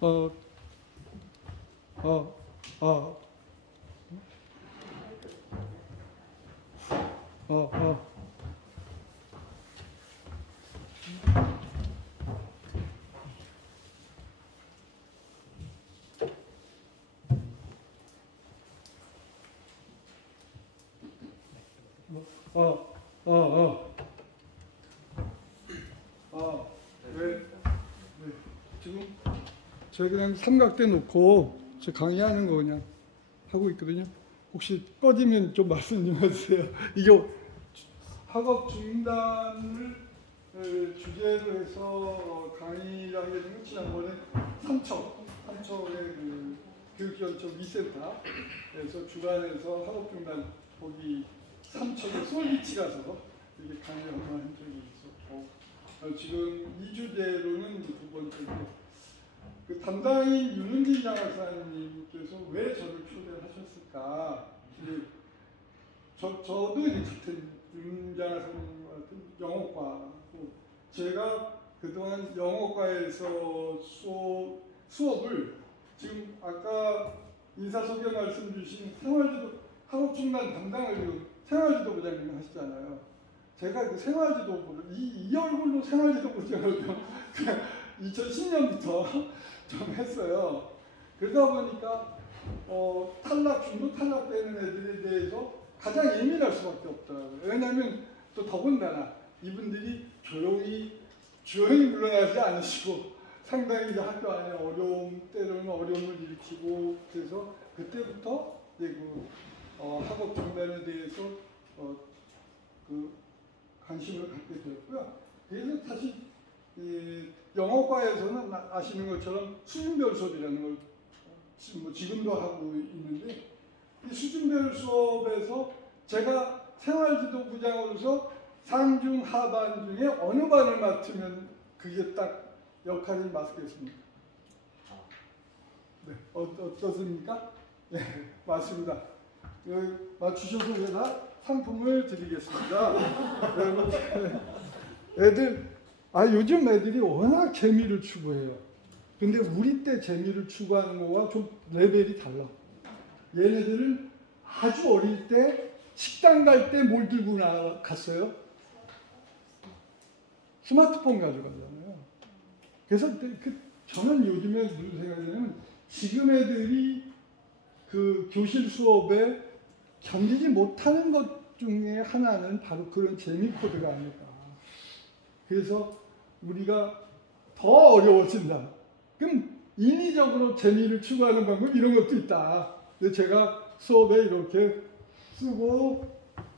어, 어, 어, 어. 어, 어, 어. 왜? 지금 저희 그냥 삼각대 놓고 저 강의하는 거 그냥 하고 있거든요. 혹시 꺼지면 좀 말씀 좀 해주세요. 이게 학업 중단을 주제로 해서 강의를 하게 된 건 지난번에 삼척의 그 교육지원청 2센터에서 주관해서 학업 중단 거기 삼척의 솔비치 가서 이렇게 강의를 한번 한 적이 있었고 지금 이 주제로는 두 번째고 그 담당인 윤은진 장학사님께서 왜 저를 초대하셨을까? 저도 이제 같은 윤 장학사님과 같은 영어과고 제가 그동안 영어과에서 수업을 지금 아까 인사소개 말씀 주신 생활지도 학업 중단 담당을 생활지도부장님 하시잖아요. 제가 그 생활지도부를 이 얼굴로 생활지도부장을 2010년부터 좀 했어요. 그러다 보니까 중도 탈락되는 애들에 대해서 가장 예민할 수밖에 없더라고요. 왜냐하면 또 더군다나 이분들이 조용히 물러나지 않으시고 상당히 이제 학교 안에 때로는 어려움을 일으키고 그래서 그때부터 이제 학업 중단에 대해서 그 관심을 갖게 되었고요. 그래서 다시 영어과에서는 아시는 것처럼 수준별 수업이라는 걸 지금도 하고 있는데 이 수준별 수업에서 제가 생활지도부장으로서 상중 하반 중에 어느 반을 맡으면 그게 딱 역할이 맞겠습니까? 네, 어떻습니까? 네, 맞습니다. 맞추셔서 제가 상품을 드리겠습니다. 여러분, 요즘 애들이 워낙 재미를 추구해요. 근데 우리 때 재미를 추구하는 거와 좀 레벨이 달라. 얘네들은 아주 어릴 때 식당 갈 때 뭘 들고 갔어요? 스마트폰 가져가잖아요. 그래서 저는 요즘에 무슨 생각이냐면 지금 애들이 그 교실 수업에 견디지 못하는 것 중에 하나는 바로 그런 재미 코드가 아닐까. 그래서 우리가 더 어려워진다. 그럼 인위적으로 재미를 추구하는 방법 이런 것도 있다. 근데 제가 수업에 이렇게 쓰고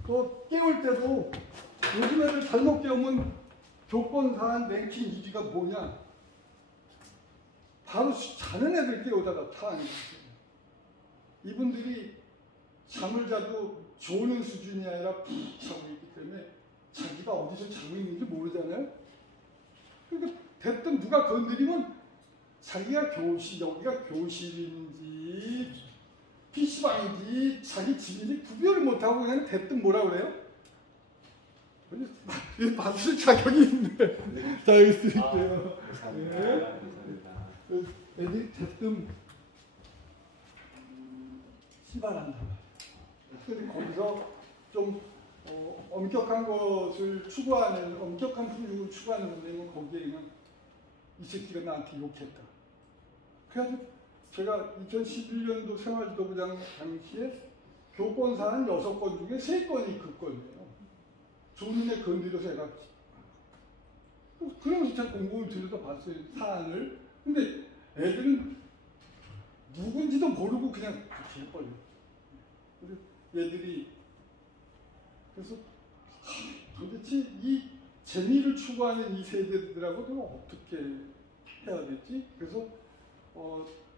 또 깨울 때도 요즘 애들 잘못 깨우면 조건사한 랭킹 1위가 뭐냐? 바로 자는 애들 깨우다가 타는 거예요. 이분들이 잠을 자도 조는 수준이 아니라 푹 자고 있기 때문에 자기가 어디서 자고 있는지 모르잖아요. 그러니까 대뜸 누가 건드리면 자기가 여기가 교실인지 PC방인지 자기 집인지 구별을 못하고 그냥 대뜸 뭐라 그래요? 받을 자격이 있는데 자 여기 드릴게요. 애들이 대뜸 시발한다. 근데 거기서 좀 엄격한 것을 추구하는 엄격한 훈육을 추구하는 선생님은 거기에는 이 새끼가 나한테 욕했다. 그래서 제가 2011년도 생활지도부장 당시에 교권사안 6건 중에 3건이 그 건이에요. 조문에 건드려서 해가 그러면서 제가 공부를 들여다봤어요. 사안을. 근데 애들은 누군지도 모르고 그냥 그렇게 해버려요. 얘들이 그래서 도대체 이 재미를 추구하는 이 세대들하고는 어떻게 해야 되지? 그래서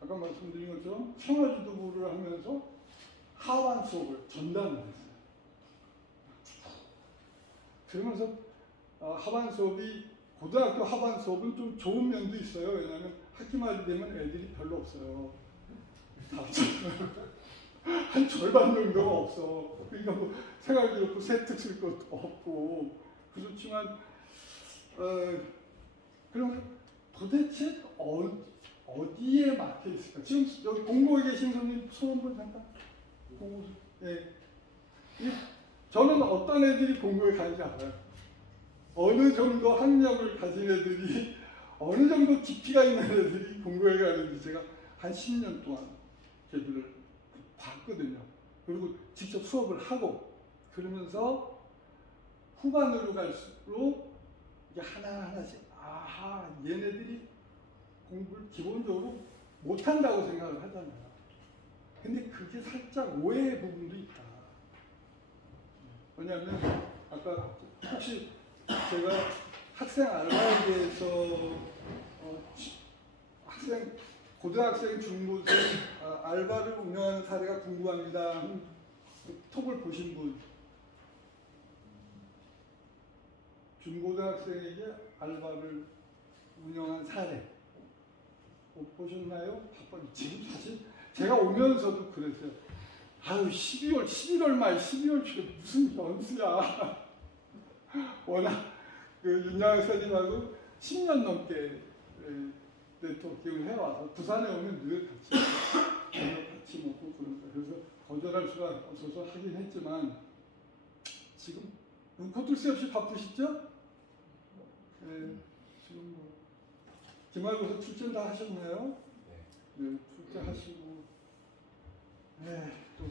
아까 말씀드린 것처럼 생활지도부를 하면서 하반 수업을 전담을 했어요. 그러면서 하반 수업이 고등학교 하반 수업은 좀 좋은 면도 있어요. 왜냐하면 학기 말이 되면 애들이 별로 없어요. 한 절반 정도가 없어. 그러니까 뭐 생활기록부 세트 쓸 것도 없고 그렇지만 그럼 도대체 어디에 막혀 있을까? 지금 여기 공고에 계신 손님 손 한번 잠깐. 공고, 예. 저는 어떤 애들이 공고에 가는지 알아요. 어느 정도 학력을 가진 애들이 어느 정도 깊이가 있는 애들이 공고에 가는지 제가 한 10년 동안 걔들을 봤거든요. 그리고 직접 수업을 하고 그러면서 후반으로 갈수록 이게 하나하나씩 아하 얘네들이 공부를 기본적으로 못한다고 생각을 하잖아요. 근데 그게 살짝 오해의 부분도 있다. 왜냐하면 아까 혹시 제가 학생 알바에 대해서 고등학생, 중고생 알바를 운영하는 사례가 궁금합니다. 톡을 보신 분, 중고등학생에게 알바를 운영한 사례 못 보셨나요? 지금 사실 제가 오면서도 그랬어요. 아유 11월 말 12월 초에 무슨 연수야. 워낙 그 윤양 선생님하고 10년 넘게 네트워킹을 해와서 부산에 오면 늘 같이 먹고 그러니까 그래서 거절할 수가 없어서 하긴 했지만 지금 눈코뜰 새 없이 바쁘시죠? 네, 지금 뭐 기말고사 출전 다 하셨나요? 네, 출제하시고 또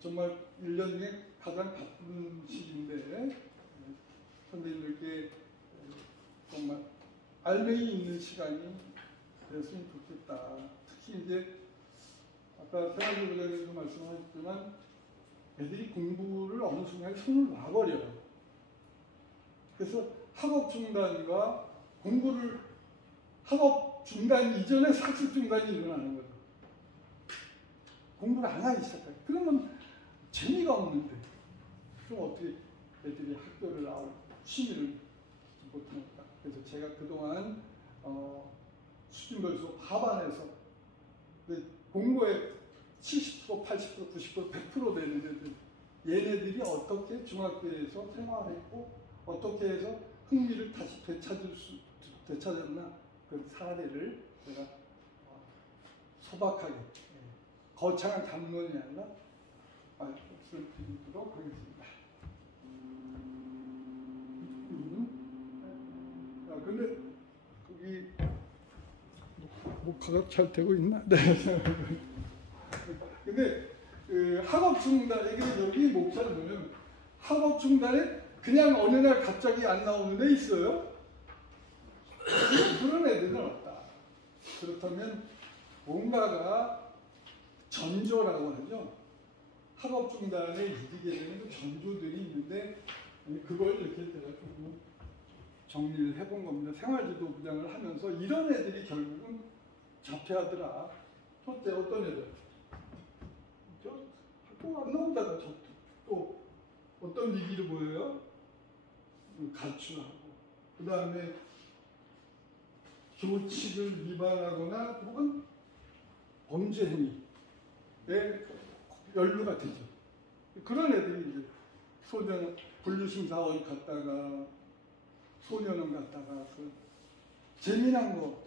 정말 1년 중에 가장 바쁜 시기인데 선생님들께 정말 알맹이 있는 시간이 됐으면 좋겠다. 특히 이제 아까 태환 부장님도 말씀하셨지만 애들이 공부를 어느 순간에 손을 놔버려요. 그래서 학업 중단과 공부를 학업 중단 이전에 학습 중단이 일어나는 거죠. 공부를 안 하기 시작해요. 그러면 재미가 없는데 그럼 어떻게 애들이 학교를 나올 취미를 못합니까? 그래서 제가 그동안 수준별수 하반에서 공부에 70%, 80%, 90%, 100% 되는 애들 얘네들이 어떻게 중학교에서 생활했고 어떻게 해서 흥미를 다시 되찾았나 그 사례를 제가 소박하게 거창한 담론이 아니라 말씀드리도록 하겠습니다. 근데 거기 목화가 잘 되고 있나? 네. 근데 학업 중단 이게 여기 목차를 보면 학업 중단에 그냥 어느 날 갑자기 안 나오는 애 있어요? 그런 애들은 없다. 그렇다면 뭔가가 전조라고 하죠. 학업 중단에 이르게 되는 그 전조들이 있는데 그걸 이렇게 제가 조금 정리를 해본 겁니다. 생활지도 부장을 하면서 이런 애들이 결국은 자퇴하더라. 첫째 어떤 애들? 저 학교 안 나오다가 또 어떤 위기를 보여요? 가출하고 그 다음에 교칙을 위반하거나 혹은 범죄 행위에 연루가 되죠. 그런 애들이 이제 분류심사원 갔다가 소년원 갔다가 그 재미난 거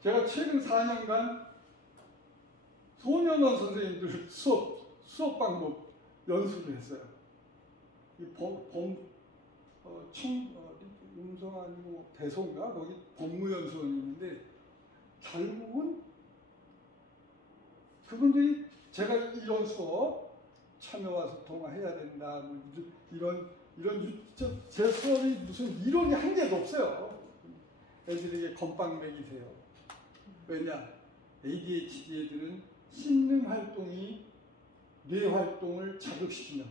제가 최근 4년간 소년원 선생님들 수업 방법 연수를 했어요. 음성 아니고 대소인가 거기 법무연수원이 있는데 결국은 그분들이 제가 이런 수업 참여와 소통해야 된다 이런 제 수업이 무슨 이론이 한 개도 없어요. 애들에게 건빵 먹이세요. 왜냐? ADHD 애들은 심능 활동이 뇌 활동을 자극시키는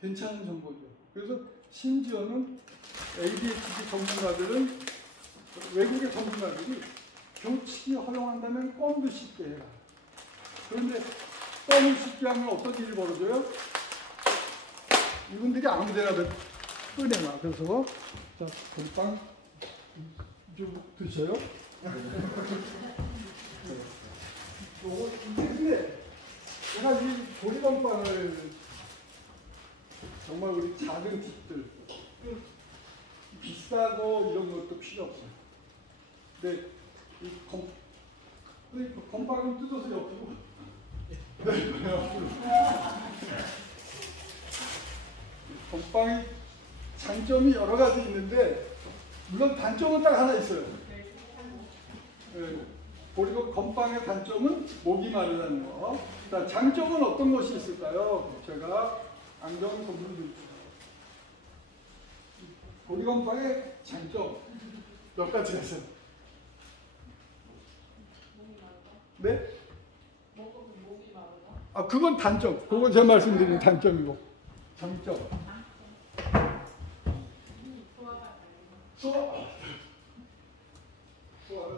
괜찮은 정보죠. 그래서 심지어는 ADHD 전문가들은 외국의 전문가들이 교칙이 허용한다면 껌도 씹게 해라. 그런데 껌을 씹게 하면 어떤 일이 벌어져요? 이분들이 아무데나 꺼내놔. 그래서 자, 건빵 좀 드셔요. 근데 제가 이 조리건빵을 정말 우리 작은 팁들 비싸고 이런 것도 필요 없어요. 근데 이 건빵을 뜯어서 옆으로 건빵이 장점이 여러 가지 있는데 물론 단점은 딱 하나 있어요. 그리고 건빵의 단점은 목이 마르다는 거. 자, 장점은 어떤 것이 있을까요? 제가 안경을 건드립니다. 보리건빵의 장점 몇 가지가 있어요. 네? 아, 그건 단점. 그건 제가 말씀드린 단점이고. 장점. 소화가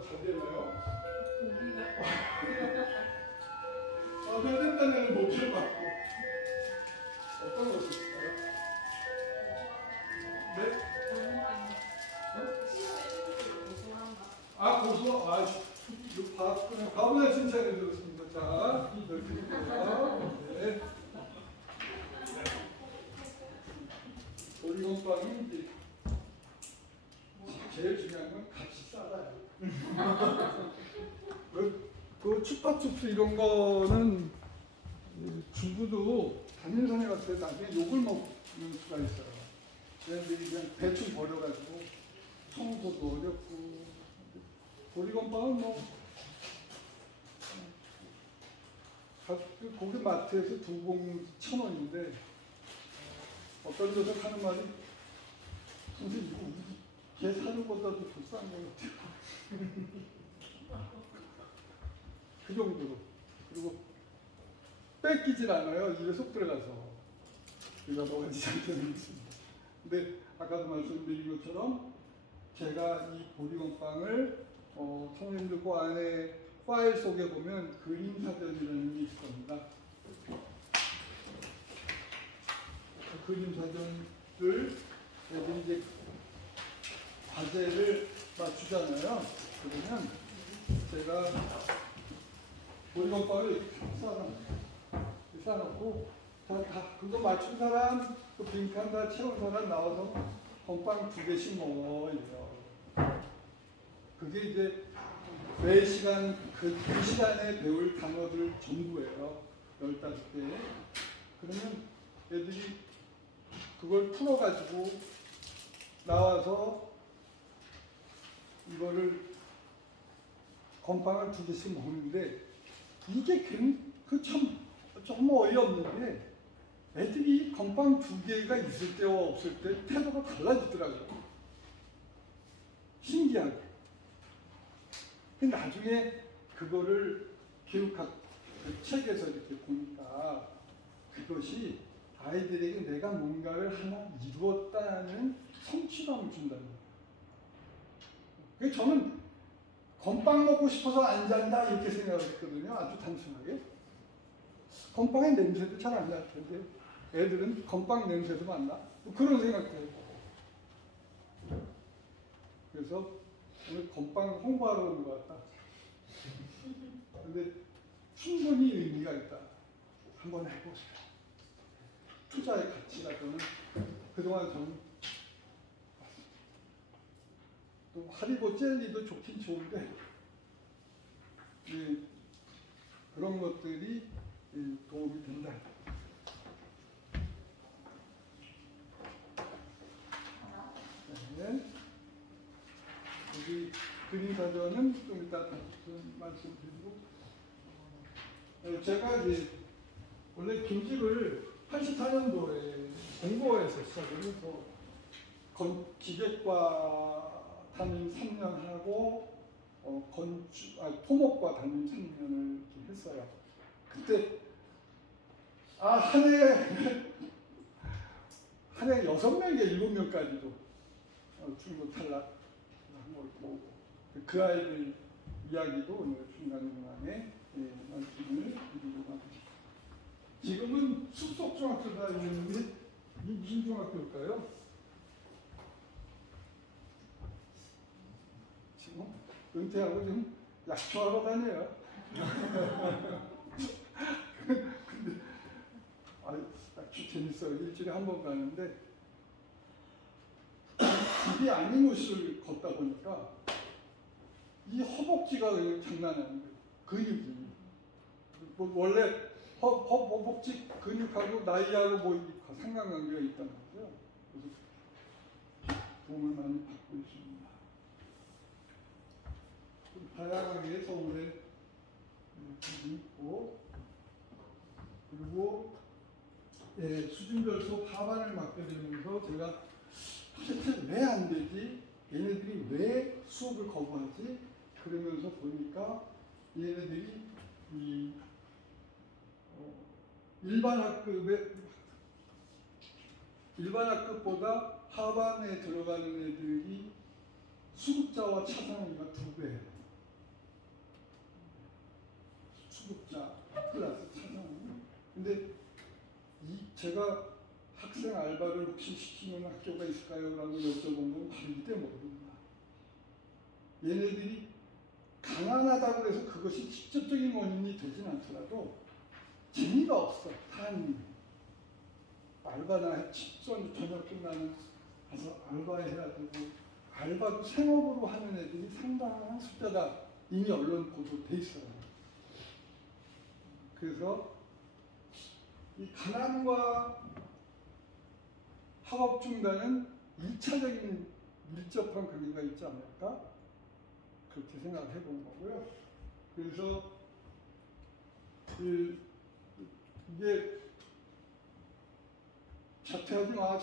잘 되나요? 잘 된다는 목표를 받고 어떤 것이 있을까요? 네? 아, 고소? 아, 이거 과분한 칭찬을 들었습니다. 자, 드릴게요. 네. 보리건빵이 이제 제일 중요한 건 값이 싸다. 그 춥밥춥스 이런 거는 주부도 단일선에 갔을 때 나중에 욕을 먹는 수가 있어요. 얘네들이 그냥 대충 버려가지고 청소도 어렵고. 보리건빵은 뭐 고기 마트에서 2봉 1,000원인데 어떤 데서 하는 말이 선생님 이거 걔 사는 것보다도 더 싼 것 같아요. 그 정도로. 그리고 뺏기질 않아요. 입에 쏙 들어가서. 우리가 먹은지 장점이 있습니다. 근데 아까도 말씀드린 것처럼 제가 이 보리건빵을 선생님들 그 안에 파일 속에 보면 그림 사전이라는 게 있을 겁니다. 그 그림 사전을 여기 이제 과제를 맞추잖아요. 그러면 제가 보리건빵을 이렇게 쌓아놓고 다 그거 맞춘 사람, 그 빈칸 다 채운 사람 나와서 건빵 2개씩 먹어요. 그게 이제 매 시간 그 시간에 배울 단어들 전부예요. 15개. 그러면 애들이 그걸 풀어가지고 나와서 이거를 건빵을 2개씩 먹는데 이게 좀 어이없는 게 애들이 건빵 2개가 있을 때와 없을 때 태도가 달라지더라고요. 신기하게. 근데 나중에 그거를 교육학 그 책에서 이렇게 보니까 그것이 아이들에게 내가 뭔가를 하나 이루었다는 성취감을 준다는 거예요. 그래서 저는 건빵 먹고 싶어서 안 잔다 이렇게 생각했거든요. 아주 단순하게. 건빵의 냄새도 잘 안 날 텐데 애들은 건빵 냄새도 맡나? 그런 생각해요. 그래서 오늘 건빵 홍보하러 온 것 같다. 근데 충분히 의미가 있다. 한번 해보세요. 투자의 가치가 저는 그동안 저는 또 하리보 젤리도 좋긴 좋은데 그런 것들이 도움이 된다. 네. 여기 그림 사전은 좀 이따 다시 말씀드리고 제가 이제 원래 김집을 84년도에 공고에서 시작을 해서 기계과 담임 3년 하고 토목과 담임 3년을 이렇게 했어요. 그때 한 해에 6명에게 7명까지도 중고 탈락 있고 그 아이들 이야기도 오늘 중간중간에 말씀을 드리려고 합니다. 지금은 숲속중학교 다니는데 무슨 중학교일까요? 지금 은퇴하고 지금 약초하러 다녀요. 근데 약초 재밌어요. 일주일에 한 번 가는데 길이 아닌 곳을 걷다 보니까 허벅지가 그냥 장난이 아니에요. 근육이. 뭐 원래 허벅지 근육하고 나이하고 뭐 상관관계가 있다는 거죠. 그래서 도움을 많이 받고 있습니다. 좀 다양하게 서울에 있고, 그리고 수준별 수업 하반을 맡게 되면서 제가 도대체 왜 안 되지? 얘네들이 왜 수업을 거부하지? 그러면서 보니까 얘네들이 이 일반 학급보다 하반에 들어가는 애들이 수급자와 차상위가 2배예요. 수급자, 클래스, 차상위. 근데 제가 학생 알바를 혹시 시키는 학교가 있을까요? 라고 여쭤본 건 바로 이때 모릅니다. 얘네들이 가난하다고 해서 그것이 직접적인 원인이 되진 않더라도 재미가 없어. 타임이. 알바나 저녁 끝나면 가서 알바해야 되고, 알바도 생업으로 하는 애들이 상당한 숫자다. 이미 언론 보도돼 있어요. 그래서 이 가난과 학업 중단은 2차적인 밀접한 관계가 있지 않을까? 그렇게 생각을 해본 거고요. 그래서 이게 자퇴하지 마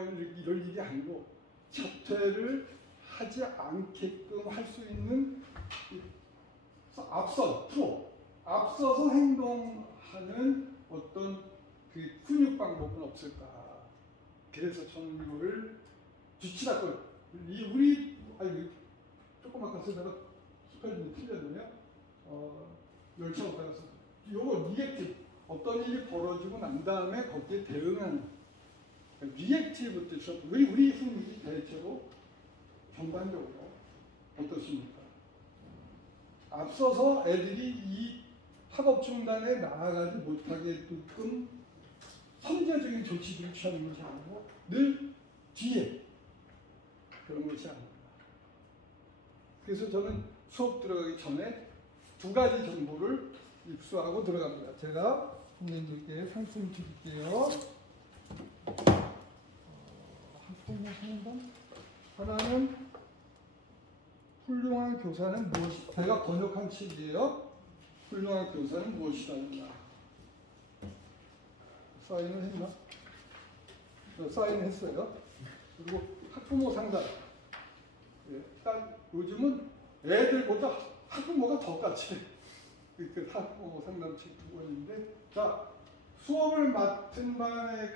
이럴 일이 아니고, 자퇴를 하지 않게끔 할 수 있는 앞서서 행동하는 어떤 그 훈육 방법은 없을까? 그래서 저는 이거를 주치라고 조금 아까 내가 스펠링이 틀렸네요. 열차로 따라서 요거 리액티브, 어떤 일이 벌어지고 난 다음에 거기에 대응하는 리액티브 뜻이죠. 우리 훈육이 대체로 전반적으로 어떻습니까? 앞서서 애들이 이 학업 중단에 나아가지 못하게끔 선제적인 조치들을 취하는 것이 아니고 늘 뒤에 그런 것이 아닙니다. 그래서 저는 수업 들어가기 전에 2가지 정보를 입수하고 들어갑니다. 제가 선생님들께 상품 드릴게요. 학부모 상담. 하나는 훌륭한 교사는 무엇이, 제가 번역한 책이에요. 훌륭한 교사는 무엇이다. 사인을 했나? 사인했어요. 그리고 학부모 상담. 요즘은 애들보다 학부모가 더 까치. 그 학부모 상담 책 2권인데, 자, 수업을 맡은 반에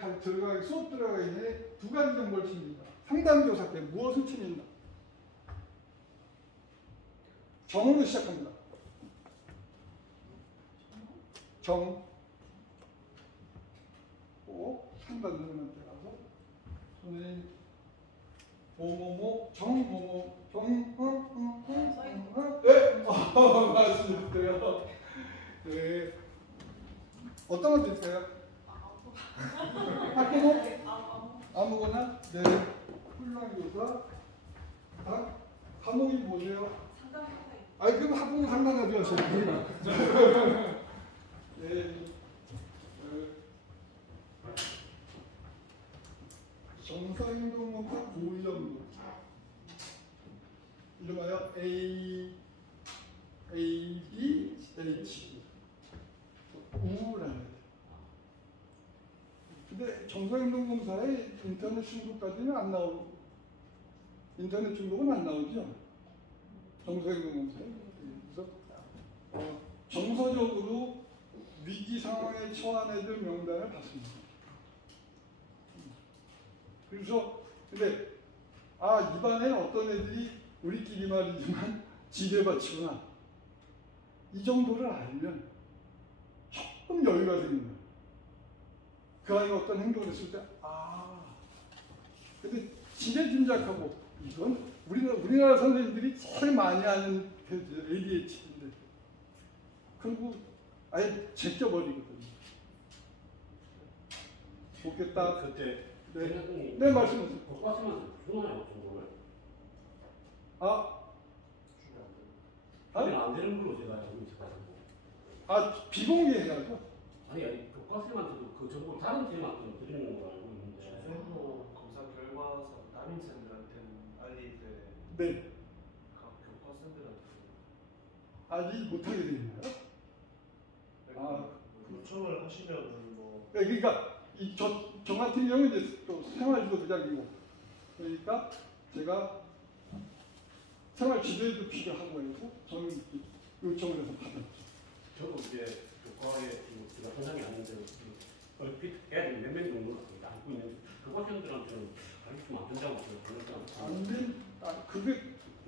수업 들어가기 전에 2가지 정보를 챙깁니다. 상담교사께 무엇을 챙긴다? 정으로 시작합니다. 정. 상담 선생님한테 가서 선생님 뭐뭐뭐 정뭐뭐 네, 맞습니다. 네. 어떤 거 드릴까요? 학부모? 아무거나? 네. 훌륭한 교사. 과목이 뭐세요? 아니, 그럼 학부모 상담 가져가셔야지. 네. 정서행동학과 고위험도. 이름하여 ADHD. 우울한 애들. 근데 정서행동검사에 인터넷 중독까지는 안 나오고, 인터넷 중독은 안 나오죠. 정서행동검사에. 그래서 정서적으로 위기 상황에 처한 애들 명단을 봤습니다. 그래서 근데 이 반에 어떤 애들이 우리끼리 말이지만 지뢰밭이구나, 이 정도를 알면 조금 여유가 생기는 거예요. 그 아이가 어떤 행동을 했을 때 근데 지레짐작하고, 이건 우리나라 선생님들이 제일 많이 하는 ADHD인데, 그리고 아예 제껴버리거든요. 좋겠다. 그때 네, 말씀하세요. 교과서만 주나요, 정보를? 그게 안 되는 걸로 제가 알고 있어가지고. 아, 비공개해야죠. 아니 교과생한테도 그 정보 다른 팀한테는 드리는 걸 알고 있는데. 전후 검사 결과상 담임생들한테는 알릴 때 네. 각 교과생들한테 알지 못하게 되어 있나요? 아, 요청을 하시면은 뭐 그러니까 저 같은 경우는 이제 또 생활지도 부장이고, 그러니까 제가 생활 지도에도 필요하고 해서 저는 이렇게 요청을 해서 받았죠. 저도 이제 교과에 제가 현장이 아닌데 얼핏 애들이 몇 명 정도는 알고 있는 교과생들한테는 가르치면 안 된다고 제가 안 된, 그게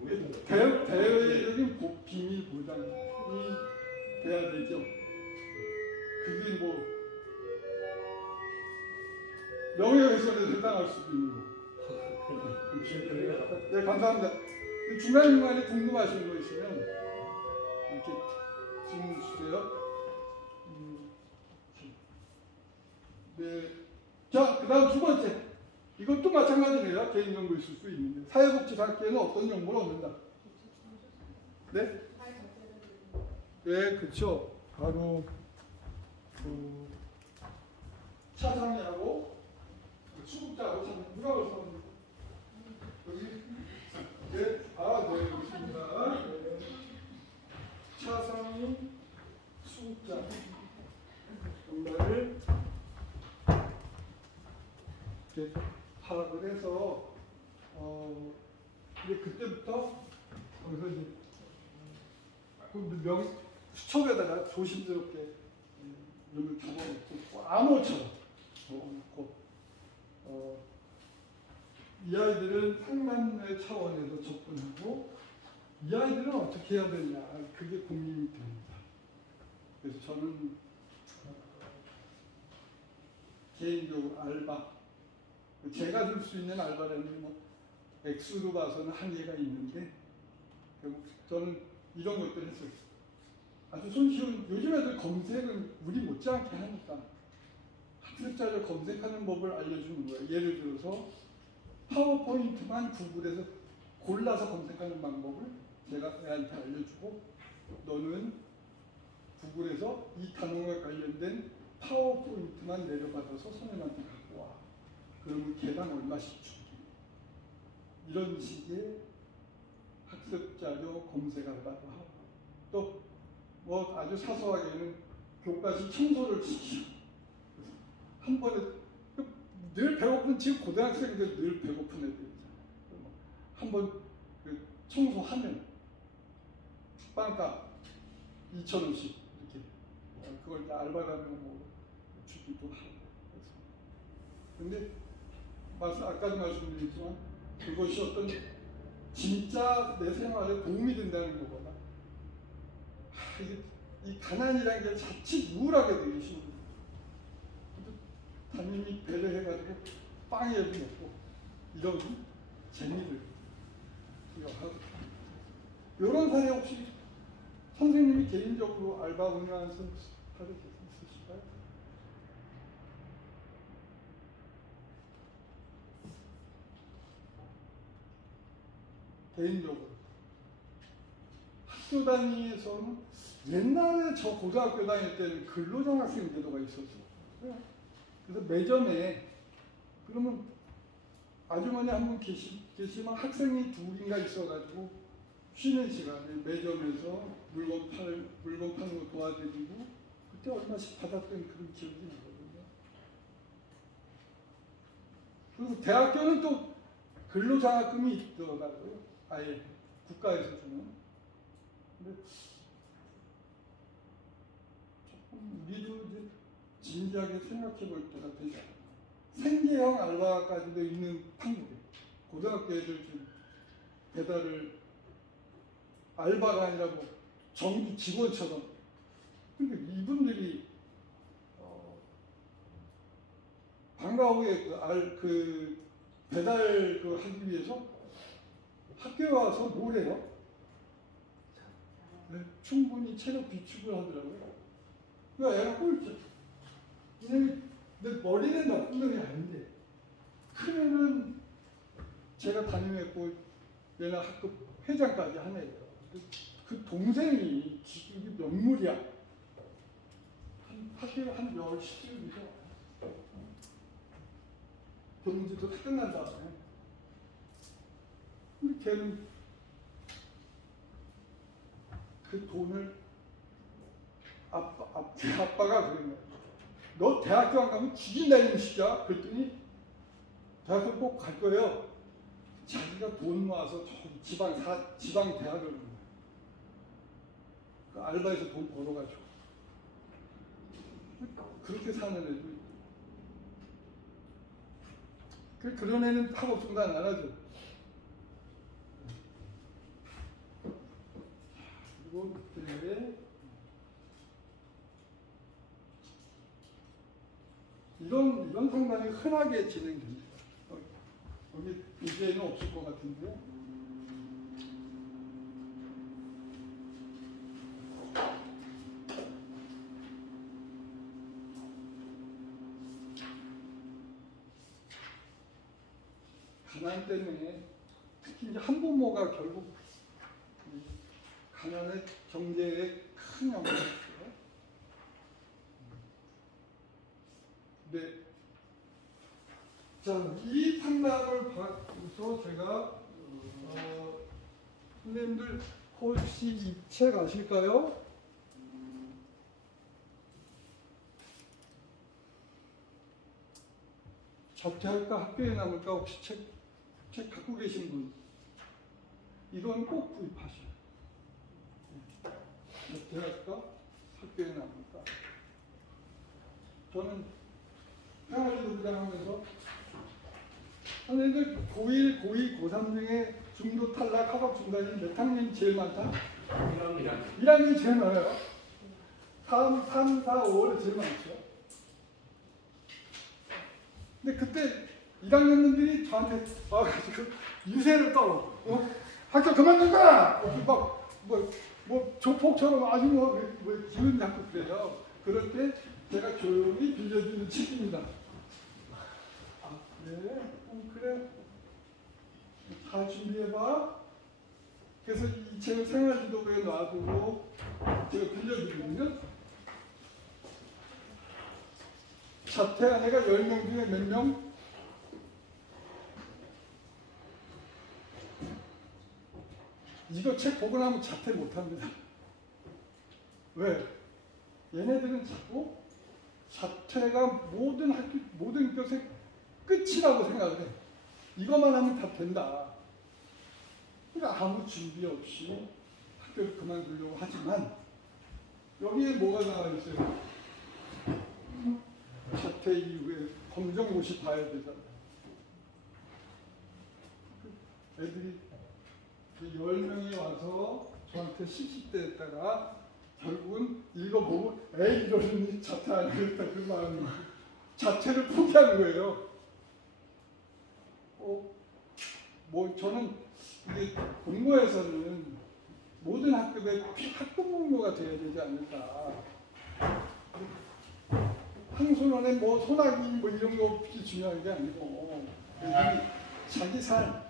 왜 대외적인 비밀 보장이 돼야 되죠. 그게 뭐 명예훼손에 해당할 수도 있는 거. 네, 감사합니다. 중간중간에 궁금하신 거 있으면 이렇게 질문 주세요. 네. 자, 그 다음 두 번째. 이것도 마찬가지네요. 개인정보 있을 수 있는데. 사회복지사학계에는 어떤 정보를 얻는다? 네? 네, 그렇죠. 바로 그 차상이하고 수급자하고 참 누가 벌써 여기 네, 네, 있습니다. 네. 차상이 수급자 정답을 이렇게 파악을 해서 이제 그때부터 거기서 이제 그 수첩에다가 조심스럽게 이름을 적어놓고 암호처럼 적어놓고 이 아이들은 상담의 차원에서 접근하고 이 아이들은 어떻게 해야 되냐 그게 고민이 됩니다. 그래서 저는 개인적으로 알바 제가 줄 수 있는 알바라는 게 뭐 액수로 봐서는 한계가 있는데 결국 저는 이런 것들을 했어요. 아주 손쉬운 요즘 애들 검색은 우리 못지않게 하니까 학습자를 검색하는 법을 알려주는 거예요. 예를 들어서 파워포인트만 구글에서 골라서 검색하는 방법을 제가 애한테 알려주고 너는 구글에서 이 단어와 관련된 파워포인트만 내려받아서 선생님한테 갖고 와. 그러면 개당 얼마씩 줄게. 이런 식의 학습자료 검색 알바도 하고 또 뭐 아주 사소하게는 교과실 청소를 시키고 한 번에 늘 배고픈 지금 고등학생들 늘 배고픈 애들 있잖아요. 한번 그 청소하면 빵값 2,000원씩 이렇게 그걸 이제 알바라면 뭐 주기도 하고 그래서 근데 아까도 말씀드렸지만 그것이 어떤 진짜 내 생활에 도움이 된다는 거거나 이 가난이라는 게 자칫 우울하게 되기 쉬운 담임이 배려해가지고 빵이라도 먹고 이런 재미를 부여하고 이런 사례 혹시 선생님이 개인적으로 알바 운영하는 사례 있으실까요? 개인적으로 학교 단위에서는 옛날에 저 고등학교 다닐 때는 근로장학생 제도가 있었어요. 그래서 매점에 그러면 아주머니 한 분 계시면 학생이 둘인가 있어가지고 쉬는 시간에 매점에서 물건 파는 거 도와드리고 그때 얼마씩 받았던 그런 기억이 나거든요. 그리고 대학교는 또 근로장학금이 있더라고요. 아예 국가에서 주는. 근데 조금 우리도 이제 진지하게 생각해 볼 때가 되지 않나. 생계형 알바까지도 있는 한국에 고등학교 애들 지금 배달을 알바가 아니라 뭐 정규 직원처럼 그러니까 이분들이 방과 후에 그 배달 그 하기 위해서 학교에 와서 뭘 해요? 네, 충분히 체력 비축을 하더라고요. 그러니까 애가 꼴찌. 내 머리는 나쁜 놈이 아닌데 크면은 제가 담임했고 얘는 학급 회장까지 하네요. 그 동생이 지금 명물이야. 학교 한 10시쯤이죠. 경문지도 다 끝난 다음에. 근데 걔는 그 돈을 아빠가 그러는 거야. 너 대학교 안 가면 죽인다 이 시기야. 그랬더니 대학교 꼭 갈 거예요. 자기가 돈 모아서 저기 지방 대학을 가는 거야. 그 알바에서 돈 벌어가지고 그렇게 사는 애도 있고. 그런 애는 학업 중단 안 하죠. 그리고 그때 이런 상담이 흔하게 진행됩니다. 여기 이제는 없을 것 같은데요. 가난 때문에 특히 이제 한부모가 결국 가난의 경제에 큰 영향을 줬어요. 네. 자, 이 상담을 받고서 제가 선생님들 혹시 이 책 아실까요? 자퇴할까 학교에 남을까 혹시 책 갖고 계신 분? 이건 꼭 구입하셔요. 자퇴할까 학교에 남을까? 저는 생활지도부장 하면서 선생님들 고1, 고2, 고3 중에 중도 탈락, 학업 중단이 몇 학년이 제일 많다? 1학년이 제일 많아요. 3, 4, 5월 제일 많죠. 근데 그때 1학년들이 저한테 와가지고 유세를 떨어. 학교 그만둔다! 뭐 조폭처럼 아주 뭐 기분 잡고 그래요. 그럴 때 제가 조용히 빌려주는 책입니다. 아, 그래? 그래. 다 준비해봐. 그래서 이 책을 생활지도부에 놔두고 제가 빌려주거든요. 자퇴한 애가 10명 중에 몇 명? 이거 책 보고 나면 자퇴 못합니다. 왜? 얘네들은 자꾸 자퇴가 모든 것의 끝이라고 생각을 해. 이것만 하면 다 된다. 그러니까 아무 준비 없이 학교를 그만두려고 하지만 여기에 뭐가 나와 있어요? 자퇴 이후에 검정고시 봐야 되잖아. 애들이 10명이 와서 저한테 씩씩대다가 결국은 읽어보고 에이 이러니 자퇴 안 하겠다 그 마음이 자퇴를 포기하는 거예요. 뭐 저는 이게 공부에서는 모든 학급에 학부모가 돼야 되지 않을까. 항소년에 뭐 소나기 뭐 이런 거 없이 중요한 게 아니고 자기 삶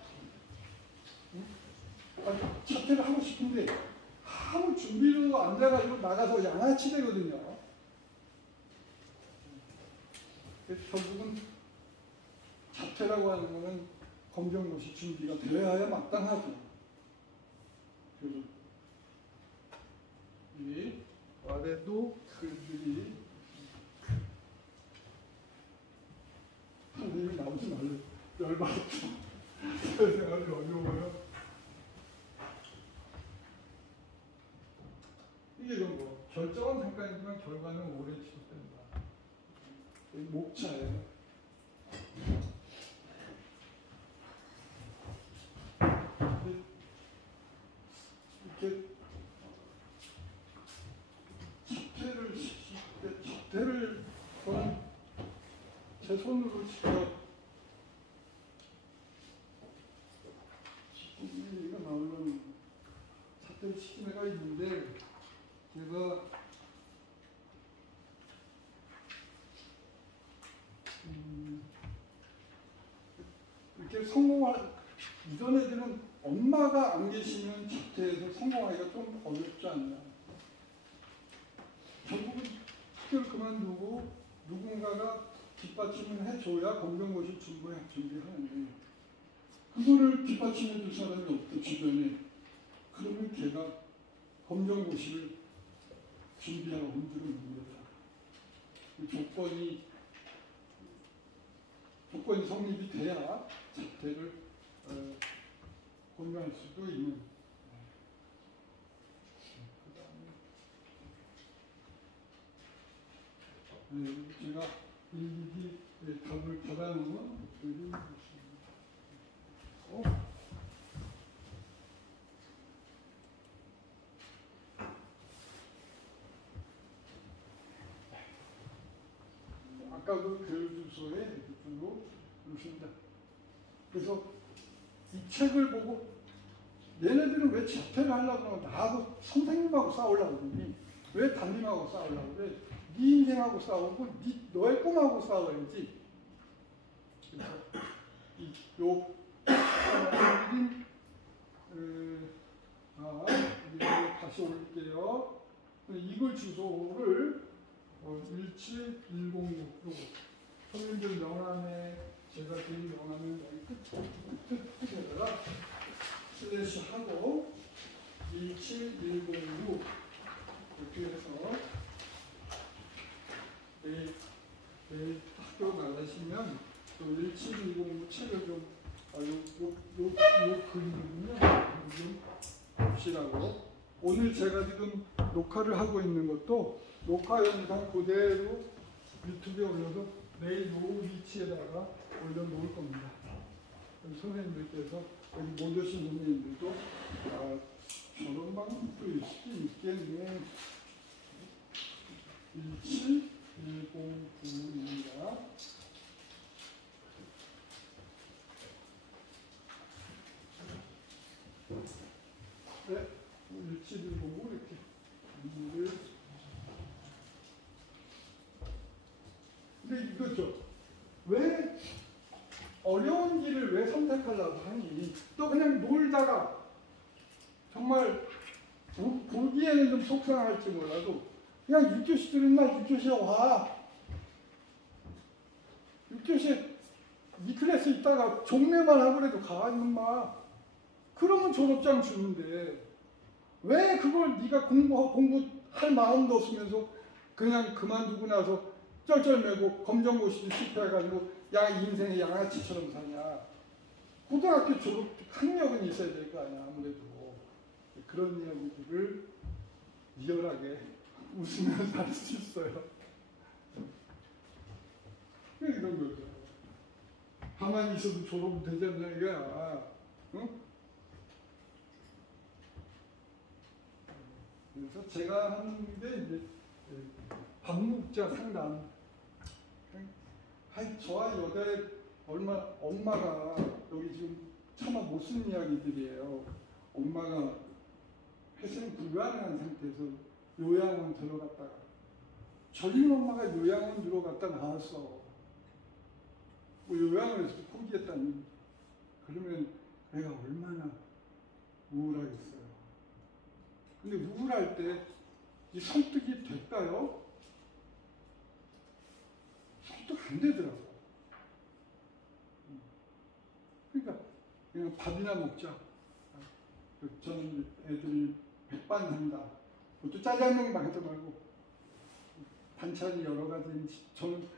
자퇴를 하고 싶은데 아무 준비도 안 돼가지고 나가서 양아치 되거든요. 그래서 결국은 자퇴라고 하는 거는 검정고시 준비가 되어야 마땅하고. 그래서 이 아래도 글들이 선생님이 나오지 말래. 열받았어. 생활이 어려워요. 이게 이런 거. 결정은 잠깐이지만 결과는 오래 지속된다. 목차예요. 이렇게 자퇴를 저는 제 손으로 직접 얘기가 나오려면 자퇴를 시킨 애가 있는데 제가 이렇게 성공할 이전 애들은 엄마가 안 계시면 자퇴해서 성공하기가 좀 조금 어렵지 않나. 결국은 학교를 그만두고 누군가가 뒷받침을 해줘야 검정고시 준비하는데 그거를 뒷받침해 줄 사람이 없다 주변에. 그러면 걔가 검정고시를 준비할 엄두를 못 내다. 조건이 성립이 돼야 자퇴를 권유할 수도 있는. 제가 일일이 답을 받아놓은 것들이 있습니다. 아까 그 교육주소에 이쪽으로 놓습니다. 그래서 이 책을 보고 얘네들은 왜 자퇴를 하려고 하면 나하고 선생님하고 싸우려고 그러니 왜 담임하고 싸우려고 그래? 네 인생하고 싸우고 너의 꿈하고 싸워야지. 그래서 다시 올릴게요. 이글 주소를 17106 선생님들 명함에 제가 드린 명함에 끝에다가 슬래시 하고 17106 이렇게 해서 내일 학교 나가시면 또 17106 책을 좀 요 글이거든요. 좀 봅시라고. 오늘 제가 지금 녹화를 하고 있는 것도 녹화 영상 그대로 유튜브에 올려서 내일 요 위치에다가 올려놓을 겁니다. 선생님들께서 여기 못 오신 선생님들도 저런 방법도 있을 수 있겠네. 17109입니다. 네, 1710 이렇게 문제를. 근데 이거죠. 왜 어려운 길을 왜 선택하려고 하니? 또 그냥 놀다가 정말 보기에는 좀 속상할지 몰라도 그냥 6교시 들은 날 6교시에 와. 6교시에 이 클래스 있다가 종례만 하고라도 가, 임마. 그러면 졸업장 주는데 왜 그걸 네가 공부할 마음도 없으면서 그냥 그만두고 나서 쩔쩔매고 검정고시도 실패해가지고 인생의 양아치처럼 사냐. 고등학교 졸업 학력은 있어야 될 거 아니야. 아무래도 그런 이야기들을 리얼하게 웃으면서 할 수 있어요. 이런 거죠. 가만히 있어도 졸업은 되지 않냐 이거야. 응? 그래서 제가 하는 게 이제 반묵자 상담. 저와 여자의 엄마가 여기 지금 차마 못 쓴 이야기들이에요. 엄마가 회생 불가능한 상태에서 요양원 들어갔다가 젊은 엄마가 요양원 들어갔다 나왔어. 요양원에서 포기했다니. 그러면 내가 얼마나 우울하겠어요. 근데 우울할 때 이 설득이 될까요? 설득 안 되더라고. 그러니까 그냥 밥이나 먹자. 저는 애들이 백반산다. 그것도 짜장면만 해도 말고 반찬이 여러 가지인지. 저는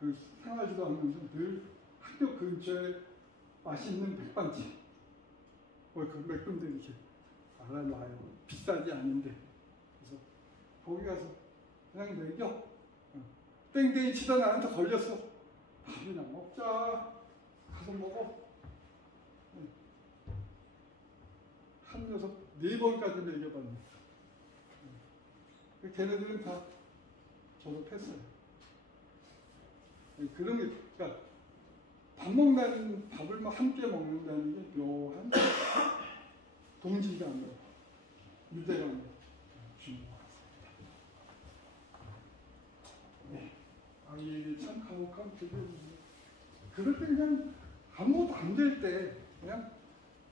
그 생활지도 하면서 늘 학교 근처에 맛있는 백반집. 그 몇 군데 이렇게 알아놔요. 비싸지 않은데. 그래서 거기 가서 그냥 먹여. 땡땡이 치다 나한테 걸렸어. 밥이나 먹자. 가서 먹어. 한 녀석 4번까지 먹여봤네. 걔네들은 다 졸업했어요. 그런 게, 그러니까 밥 먹는, 밥을 함께 먹는다는 게 묘한 동질감을, 유대감을 주는 것 같습니다. 네. 아이에게 참 가혹한 표현입니다. 그럴 때 그냥 아무것도 안 될 때 그냥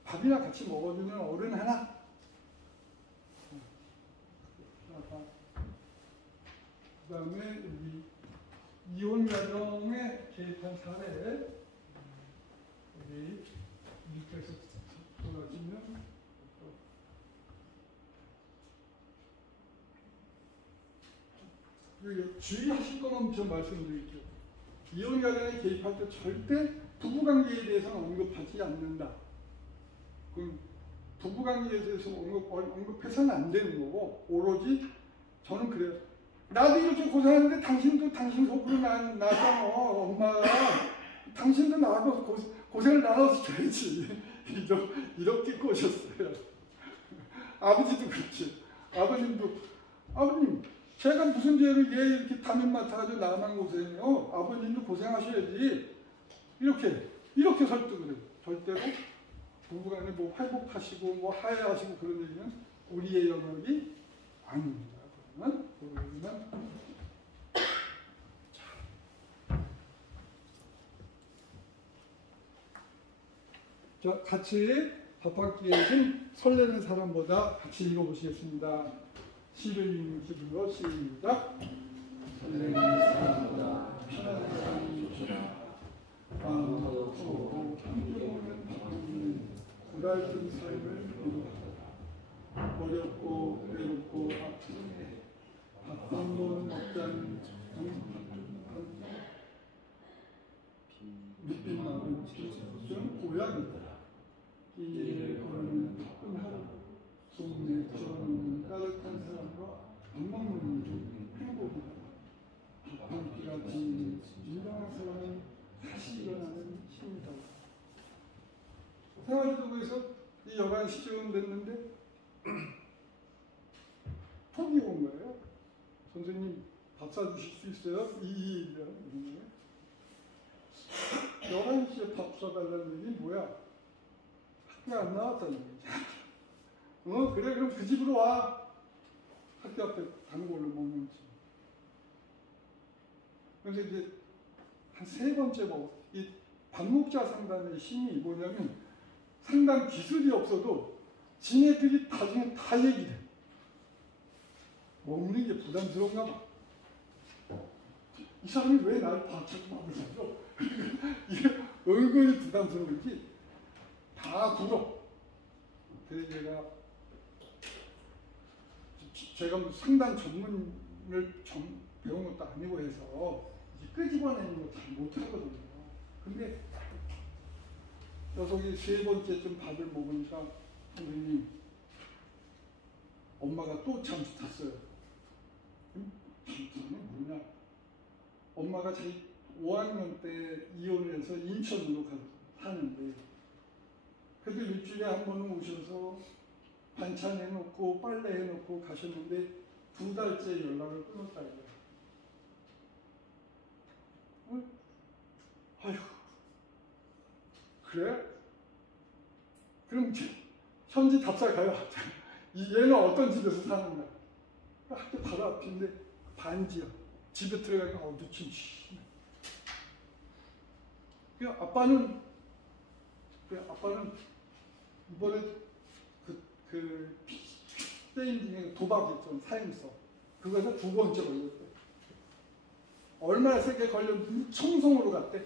밥이나 같이 먹어주는 어른 하나, 비슷한 사례. 우리 밑에서 돌아지면 주의하실 거는 좀 말씀드릴게요. 이혼 가정에 개입할 때 절대 부부관계에 대해서는 언급하지 않는다. 그럼 부부관계에 대해서 언급해서는 안 되는 거고, 오로지 저는 그래요. 나도 이렇게 고생하는데 당신도 당신 속으로 나잖아. 엄마가 당신도 나하고 고생을 나눠서 줘야지. 이렇게 꼬셨어요. 아버지도 그렇지. 아버님도, 아버님 제가 무슨 죄로 얘 이렇게 담임 맡아가지고 나만 고생해요. 아버님도 고생하셔야지. 이렇게 설득을 해요. 절대로 부부간에 뭐 회복하시고 뭐 화해하시고 그런 얘기는 우리의 영역이 아닙니다. 그러면 자, 같이 밥 한 끼에 설레는 사람보다 같이 읽어보시겠습니다. 시를 읽는 기분으로 시작. 설레는 사람보다 편안한 사람이 좋으라. 마음도 좋고 함께오는 바쁘는 고달픈 삶을 이루다. 어렵고 외롭고 아픈데 바쁜 건 없다는 밑빛 마음은 좀 고향이다. 이 걸으면 바쁜 하루 속내 들어놓는 따뜻한 사람과 밥 먹는 일이 행복이다. 바쁜 끼가 지는 진정한 사랑은 다시 일어나는 힘이다. 생활도구에서 이 여간 시점 됐는데 톡이 온 거예요. 선생님 밥 사주실 수 있어요? 2일이라는 11시에 밥 사달라는 얘기 뭐야? 학교 안 나왔다는 얘기지. 그래 그럼 그 집으로 와. 학교 앞에 단골로 먹는 집. 그래서 이제 한 3번째 이 방목자 상담의 힘이 뭐냐면 상담 기술이 없어도 지네들이 나중에 다 얘기해. 먹는 게 부담스러운가 봐. 이 사람이 왜 나를 자꾸 밥을 사줘? 이게 은근히 부담스러운지 다 불어. 그래서 제가 뭐 상담 전문을 배운 것도 아니고 해서 끄집어내는 거 잘 못하거든요. 근데 녀석이 3번째쯤 밥을 먹으니까 선생님 엄마가 또 잠수 탔어요. 잠수는 뭐냐? 엄마가 자기 5학년 때 이혼을 해서 인천으로 사는데 그래도 일주일에 한 번은 오셔서 반찬 해놓고 빨래 해놓고 가셨는데 2달째 연락을 끊었다 이거예요. 아휴 그래? 그럼 현지 답사 가요. 얘는 어떤 집에서 사는가? 학교 바로 앞인데 반지야. 집에 들어가니까 어두침 심해. 그 아빠는 이번에 그 스페인 중에 도박했던 사행서 그거에서 2번째 걸렸대. 얼마나 세게 걸렸는지 청송으로 갔대.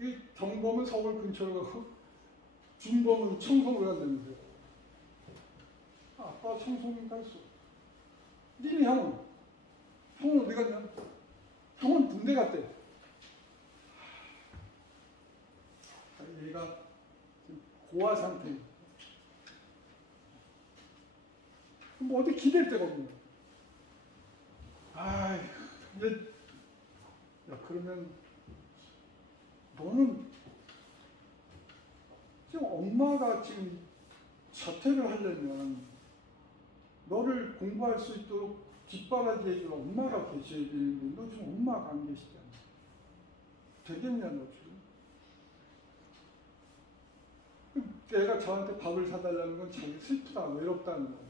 이 경범은 서울 근처로 가고 중범은 청송으로 간다면서요. 아빠 청송에 갔어. 니네 형은 어디 갔냐? 형은 군대 갔대. 얘가 고아 상태. 뭐 어디 기댈 데가 없네. 아이, 이제 야 그러면 너는 지금 엄마가 지금 자퇴를 하려면 너를 공부할 수 있도록 뒷바라지 해줄 엄마가 계셔야 되는데 너 지금 엄마가 안 계시잖아. 되겠냐 너 지금? 애가 저한테 밥을 사달라는 건 자기 슬프다 외롭다는 거야.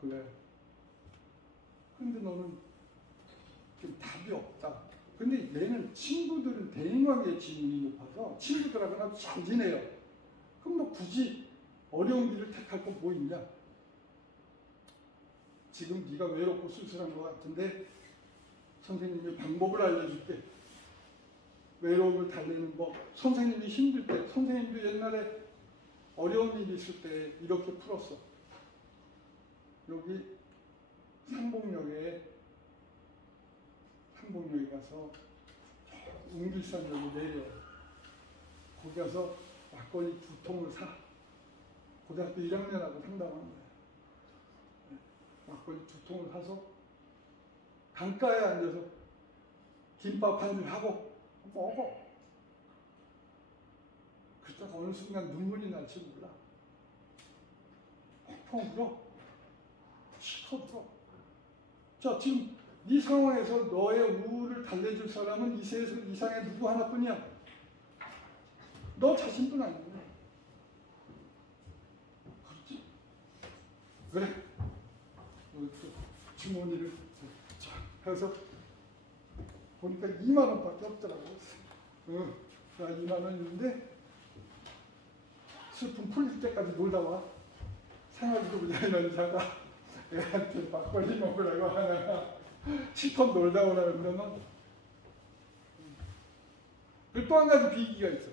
그래. 근데 너는 좀 답이 없다. 근데 얘는 친구들은 대인관계 지능이 높아서 친구들하고는 아주 잘 지내요. 그럼 너 굳이 어려운 길을 택할 거 뭐 있냐? 지금 네가 외롭고 쓸쓸한 것 같은데 선생님이 방법을 알려줄게. 외로움을 달래는 법, 선생님이 힘들 때, 선생님도 옛날에 어려운 일이 있을 때 이렇게 풀었어. 여기 상봉역에 가서 웅길산역에 내려. 거기 가서 막걸리 2통을 사. 고등학교 1학년하고 상담한 거야. 막걸리 2통을 사서 강가에 앉아서 김밥 한 줄 하고 먹어. 그러다가 어느 순간 눈물이 날지 몰라. 펑펑 울어. 실컷 울어. 자, 지금 네 상황에서 너의 우울을 달래줄 사람은 이 세상에 누구 하나뿐이야. 너 자신뿐 아니야. 그렇지? 그래. 주머니를 해서 보니까 2만 원밖에 없더라고. 나 2만 원인데 슬픔 풀릴 때까지 놀다 와. 생활주부자의 연자가 애한테 막걸리 먹으라고 하나 실컷 놀다 오라 그러면 그리고 또 한 가지 비기가 있어.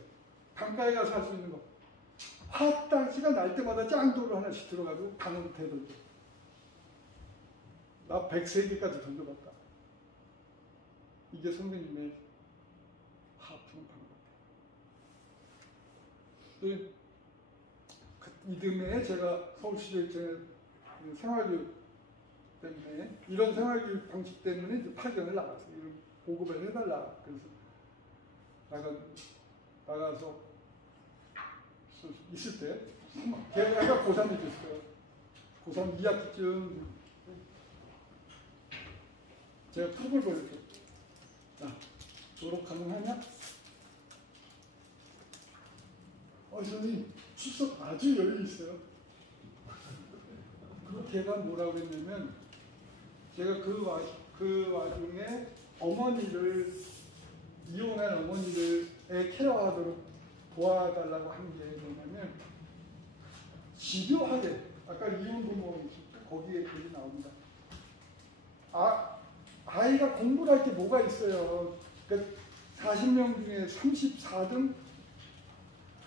강가에 가서 할 수 있는 거. 화딱지가 날 때마다 짱돌을 하나씩 들어가지고 강으로 대돌려. 나 103개까지 던져봤다. 이게 선생님의 하프는 방법. 이듬해 제가 서울시도에 생활교육 때문에 이런 생활교육 방식 때문에 이제 파견을 나갔어요. 이런 보급을 해달라. 그래서 나가서 있을 때 걔가 고3이 됐어요. 고3 2학기쯤 제가 톡을 보냈어요. 자, 졸업 가능하냐? 선생님 출석 아주 여유 있어요. 그리고 걔가 뭐라고 했냐면 제가 그 와중에 어머니를 이혼한 어머니를 케어하도록 도와달라고 한 게 뭐냐면 집요하게 아까 이혼 부모 거기에 글이 나옵니다. 아이가 공부를 할 게 뭐가 있어요. 그러니까 40명 중에 34등.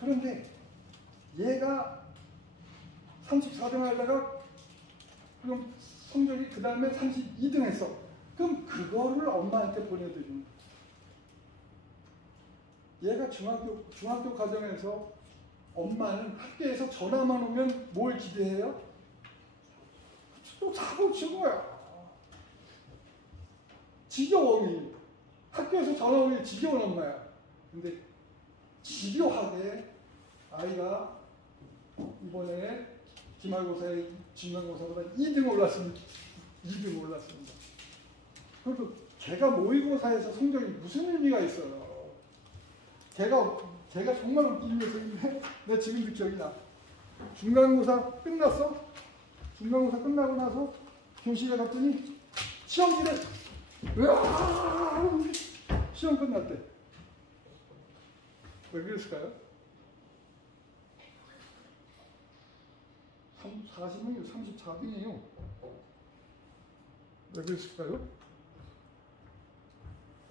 그런데 얘가 34등 하다가 그럼 성적이 그 다음에 32등 했어. 그럼 그거를 엄마한테 보내드리는 거야. 얘가 중학교 과정에서 엄마는 학교에서 전화만 오면 뭘 기대해요? 또 사고 친 거야. 지겨워. 학교에서 전화 오면 지겨운 엄마야. 근데 집요하게 아이가 이번에 기말고사에 중간고사보다 2등 올랐습니다. 2등 올랐습니다. 그래도 걔가 모의고사에서 성적이 무슨 의미가 있어요. 걔가 정말 웃기는 녀석인데 내가 지금도 기억이 나. 중간고사 끝났어. 중간고사 끝나고 나서 교실에 갔더니 시험지를 시험 끝날 때 왜 그랬을까요? 40명이요, 34등이에요. 왜 그랬을까요?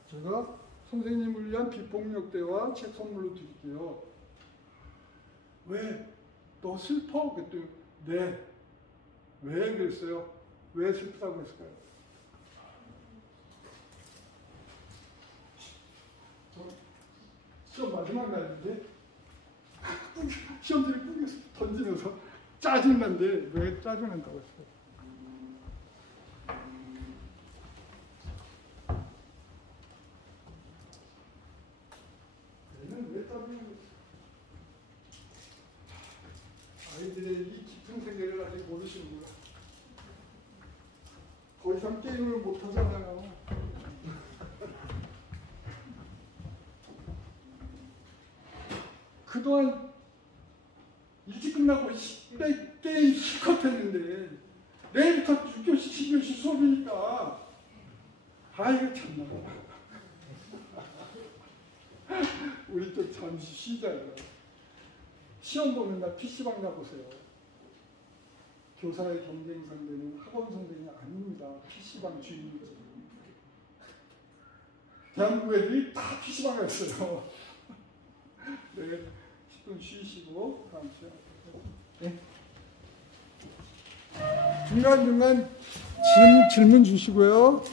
제가 선생님을 위한 비폭력대와 책 선물로 드릴게요. 왜? 너 슬퍼? 그랬더니 네. 왜 그랬어요? 왜 슬프다고 했을까요? 시험 마지막 날인데 시험지를 꾸겨서 던지면서 짜증난데 왜 짜증난다고 했어요? 얘는 왜 짜증나고 아이들의 이 깊은 세계를 아직 모르시는구나. 더 이상 게임을 못하잖아요. 그동안 일찍 끝나고 게임 실컷 했는데 내일부터 6교시, 7교시 수업이니까 아이고 참나. 우리 좀 잠시 쉬자요. 시험 보는 날 PC방 가보세요. 교사의 경쟁 상대는 학원 선생님이 아닙니다. PC방 주인이죠. 대한민국 애들이 다 PC방에 있어요. 네, 10분 쉬시고 다음 시간에 네. 중간중간 질문 주시고요.